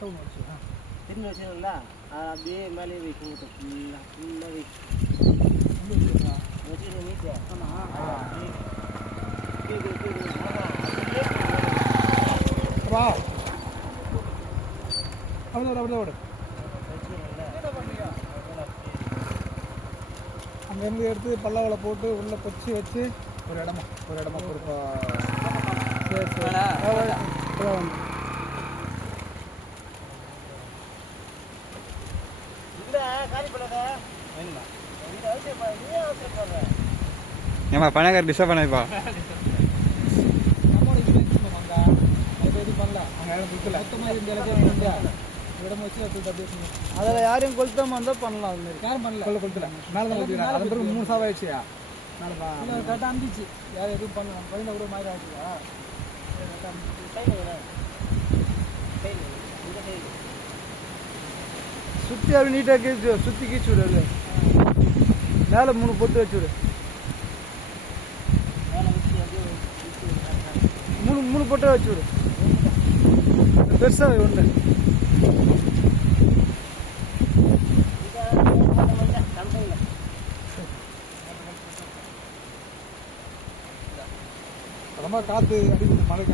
stove வச்சு திரும்பி வச்சுருங்களா அப்படியே மேலே வைக்கும் ஃபுல்லாக வச்சுருங்க நீட்டு வா அப்படியே அங்கேருந்து எடுத்து பல்லாவில் போட்டு உள்ளே கொச்சி வச்சு ஒரு இடமா பொறுப்பா சரி ஏமா பணக்கார டிஸ்டர்ப் பண்ணாதுப்பா நம்மளோட இது பண்ணல அங்கே மொத்தமாக இந்த இடம் வச்சு அதில் யாரையும் கொளுத்தாமல் இருந்தால் பண்ணலாம் அது மாதிரி யாரும் பண்ணல கொளுத்துல மேலே தான் கொளுத்துக்கலாம் அது பிறகு 3 சாவ ஆயிடுச்சியா மேலே கரெக்டாக அந்துச்சு யாரும் எதுவும் பண்ணலாம் குழந்தை கூட மாதிரி ஆகிடுச்சா சுற்றி அப்படி நீட்டாக கீழ்ச்சி சுற்றி கீழ்ச்சி விடு அது மேலே 3 பொட்டு வச்சு விடு 3 பொட்டை வச்சு விடு பெருசாக ஒன்று ரொம்ப காற்று அடிக்குது மழை